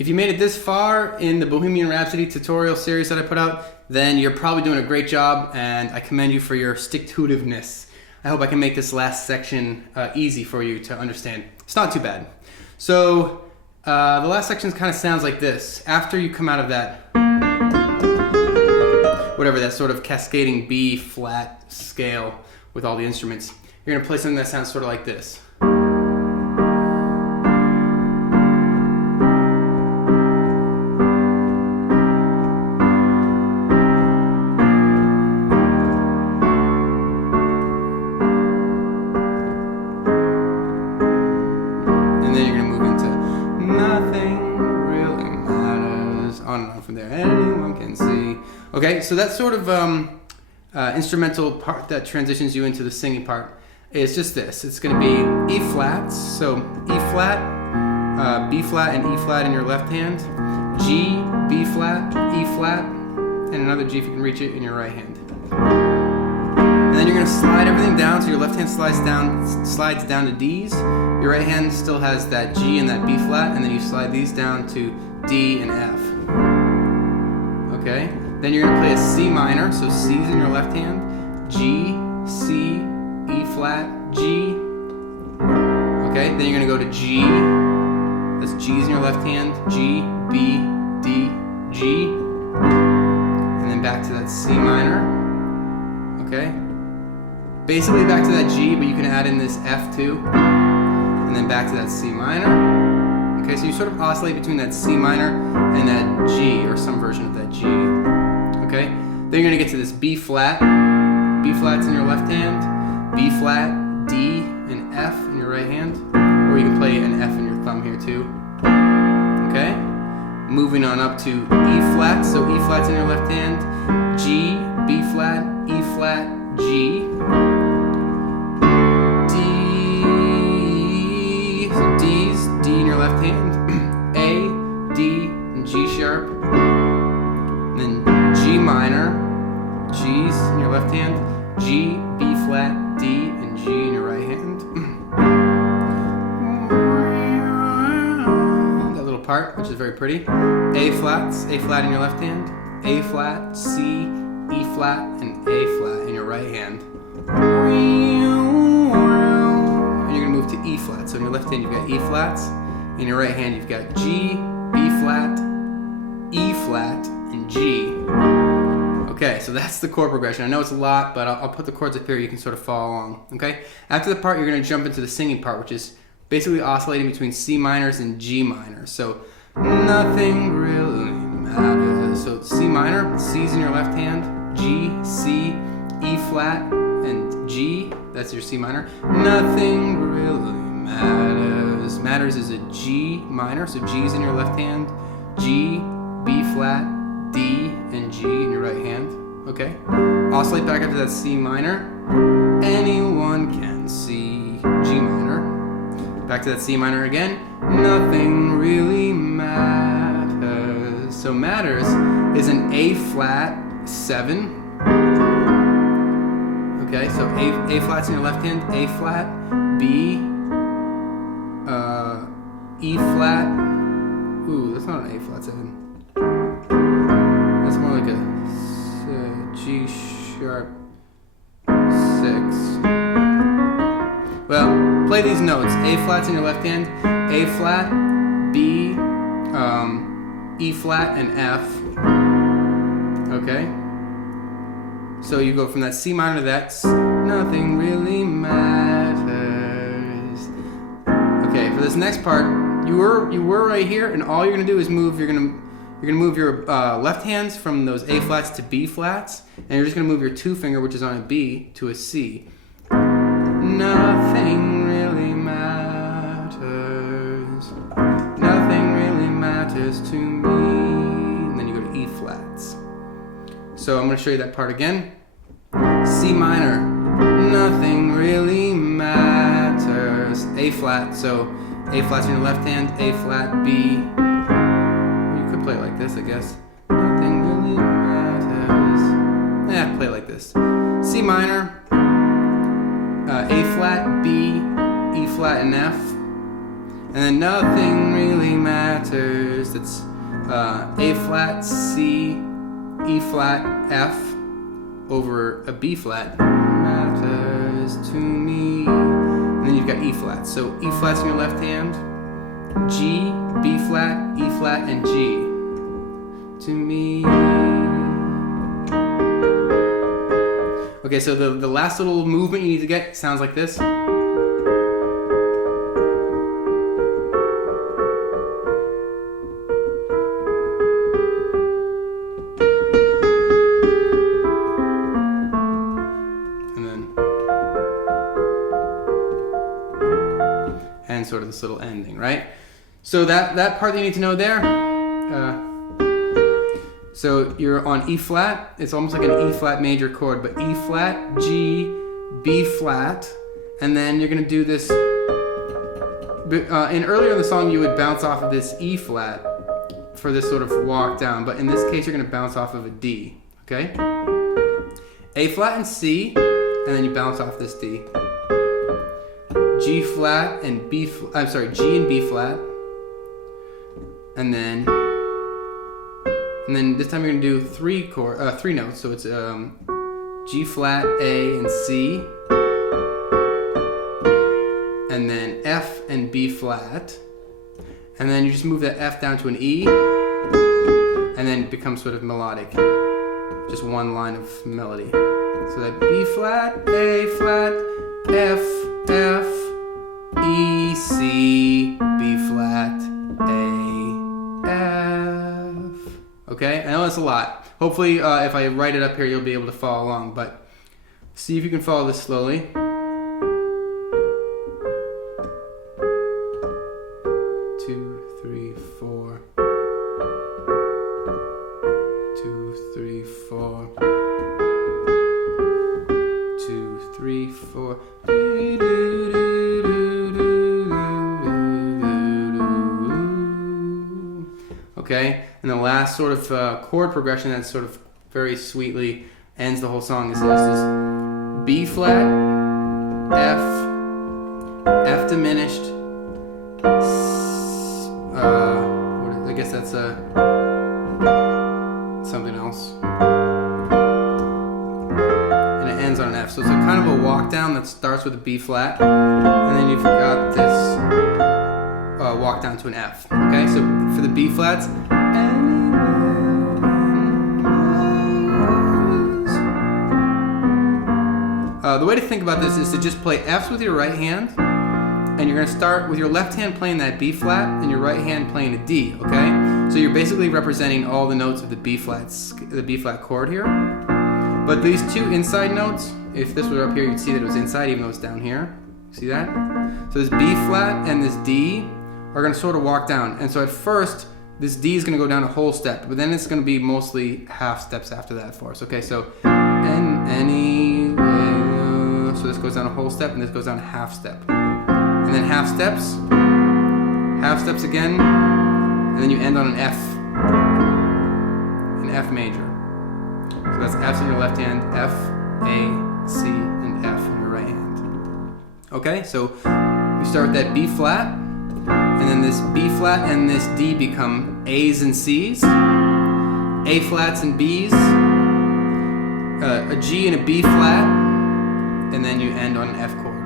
If you made it this far in the Bohemian Rhapsody tutorial series that I put out, then you're probably doing a great job, and I commend you for your stick-to-itiveness. I hope I can make this last section easy for you to understand. It's not too bad. So the last section kind of sounds like this. After you come out of that, whatever, that sort of cascading B flat scale with all the instruments, you're going to play something that sounds sort of like this. Okay, so that sort of instrumental part that transitions you into the singing part is just this. It's going to be E flats, so E flat, B flat, and E flat in your left hand, G, B flat, E flat, and another G if you can reach it in your right hand. And then you're going to slide everything down, so your left hand slides down to D's. Your right hand still has that G and that B flat, and then you slide these down to D and F. Okay? Then you're going to play a C minor, so C's in your left hand, G, C, E flat, G. Okay, then you're going to go to G, that's G's in your left hand, G, B, D, G. And then back to that C minor. Okay, basically back to that G, but you can add in this F too. And then back to that C minor. Okay, so you sort of oscillate between that C minor and that G, or some version of that G. Okay, then you're going to get to this B flat. B flat's in your left hand, B flat, D, and F in your right hand. Or you can play an F in your thumb here too. Okay, moving on up to E flat. So E flat's in your left hand, G, B flat, E flat, G. D, so D's, D in your left hand, A, D, and G sharp. And then G minor, G's in your left hand, G, B flat, D, and G in your right hand. That little part, which is very pretty. A flats, A flat in your left hand, A flat, C, E flat, and A flat in your right hand. And you're going to move to E flat. So in your left hand you've got E flats, in your right hand you've got G, B flat, E flat, and G. Okay, so that's the chord progression. I know it's a lot, but I'll put the chords up here. You can sort of follow along. Okay. After the part, you're going to jump into the singing part, which is basically oscillating between C minors and G minors. So nothing really matters. So C minor, C's in your left hand, G, C, E flat, and G. That's your C minor. Nothing really matters. Matters is a G minor, so G's in your left hand, G, B flat, D, and G in your right hand. Okay. Oscillate back after that C minor. Anyone can see G minor. Back to that C minor again. Nothing really matters. So matters is an A flat 7. Okay, so A flat's in your left hand, A flat, B, E flat. Ooh, that's not an A flat 7. That's more like a G sharp 6. Well, play these notes. A flat's in your left hand, A flat, B, E flat, and F. Okay? So you go from that C minor to that nothing really matters. Okay, for this next part, you were right here, and all you're gonna do is move. You're gonna move your left hands from those A flats to B flats, and you're just gonna move your 2 finger, which is on a B, to a C. Nothing really matters. Nothing really matters to me. And then you go to E flats. So I'm gonna show you that part again. C minor. Nothing really matters. A flat. So A flat's in your left hand, A flat, B. You could play it like this, I guess. Nothing really matters. Yeah, play it like this. C minor, A flat, B, E flat, and F. and then nothing really matters. That's A flat, C, E flat, F over a B flat. Matters to me. And then you've got E flat. So E flat's in your left hand, G, B flat, E flat, and G. To me. Okay, so the last little movement you need to get sounds like this. And sort of this little ending, right? So that part that you need to know there, so you're on E flat, it's almost like an E flat major chord, but E flat, G, B flat, and then you're gonna do this, and earlier in the song you would bounce off of this E flat for this sort of walk down, but in this case you're gonna bounce off of a D, okay? A flat and C, and then you bounce off this D. G flat and B flat, I'm sorry, G and B flat, and then this time you're gonna do three notes. So it's G flat, A, and C, and then F and B flat, and then you just move that F down to an E, and then it becomes sort of melodic, just one line of melody. So that B flat, A flat, F, F, E, C, B flat, A, F. Okay, I know that's a lot. Hopefully, if I write it up here, you'll be able to follow along, but see if you can follow this slowly. 2, 3, 4. 2, 3, 4. 2, 3, 4. Okay, and the last sort of chord progression that sort of very sweetly ends the whole song is this B flat, F, F diminished, I guess that's something else, and it ends on an F. So it's a kind of a walk down that starts with a B flat, and then you've got this walk down to an F. Okay, so for the B flats, the way to think about this is to just play Fs with your right hand, and you're going to start with your left hand playing that B flat and your right hand playing a D. Okay, so you're basically representing all the notes of the B flat chord here. But these two inside notes, if this were up here, you'd see that it was inside, even though it's down here. See that? So this B flat and this D are going to sort of walk down, and so at first this D is going to go down a whole step, but then it's going to be mostly half steps after that for us. Okay, so so this goes down a whole step and this goes down a half step, and then half steps again, and then you end on an F major. So that's F's in your left hand, F, A, C, and F in your right hand. Okay, so you start with that B flat, and then this B flat and this D become A's and C's, A flats and B's, a G and a B flat, and then you end on an F chord.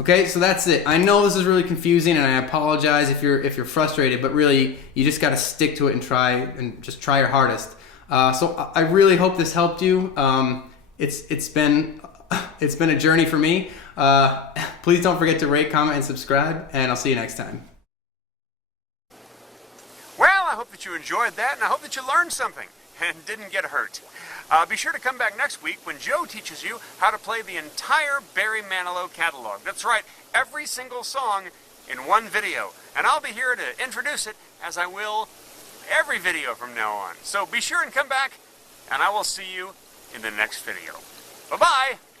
Okay, so that's it. I know this is really confusing, and I apologize if you're frustrated, but really you just got to stick to it and try your hardest. So I really hope this helped you. It's been a journey for me. Please don't forget to rate, comment, and subscribe, and I'll see you next time. Well, I hope that you enjoyed that, and I hope that you learned something and didn't get hurt. Be sure to come back next week when Joe teaches you how to play the entire Barry Manilow catalog. That's right, every single song in one video. And I'll be here to introduce it, as I will every video from now on. So be sure and come back, and I will see you in the next video. Bye-bye!